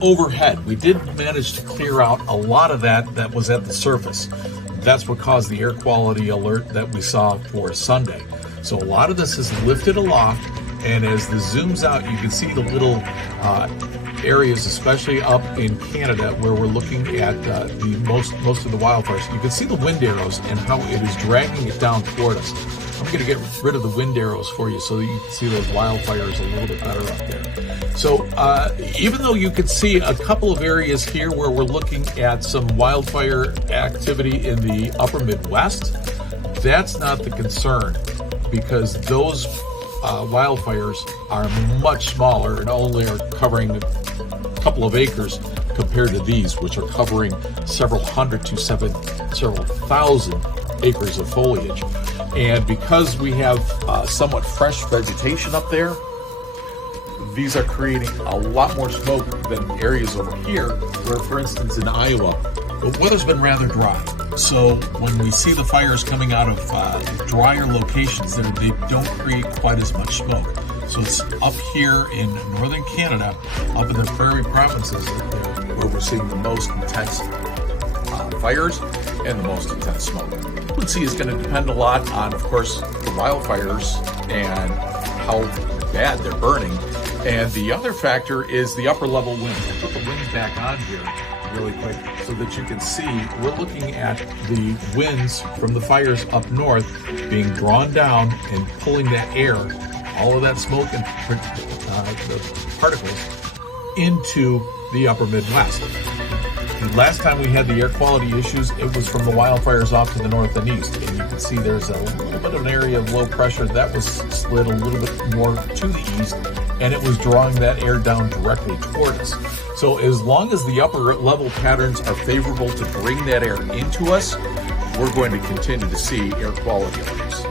overhead. We did manage to clear out a lot of that was at the surface. That's what caused the air quality alert that we saw for Sunday. So a lot of this is lifted aloft, and as this zooms out, you can see the little areas, especially up in Canada, where we're looking at the most of the wildfires. You can see the wind arrows and how it is dragging it down toward us. I'm going to get rid of the wind arrows for you so that you can see those wildfires a little bit better up there. So even though you can see a couple of areas here where we're looking at some wildfire activity in the upper Midwest, that's not the concern, because those wildfires are much smaller and only are covering a couple of acres compared to these, which are covering several hundred to several thousand acres of foliage. And because we have somewhat fresh vegetation up there, these are creating a lot more smoke than areas over here, where, for instance, in Iowa, the weather's been rather dry. So when we see the fires coming out of drier locations there, they don't create quite as much smoke. So it's up here in northern Canada, up in the prairie provinces, where we're seeing the most intense fires and the most intense smoke. Frequency is going to depend a lot on, of course, the wildfires and how bad they're burning. And the other factor is the upper level wind. I'll put the wind back on here really quick so that you can see we're looking at the winds from the fires up north being drawn down and pulling that air, all of that smoke and the particles, into the upper Midwest. The last time we had the air quality issues, it was from the wildfires off to the north and east. And you can see there's a little bit of an area of low pressure that was slid a little bit more to the east, and it was drawing that air down directly toward us. So as long as the upper level patterns are favorable to bring that air into us, we're going to continue to see air quality alerts.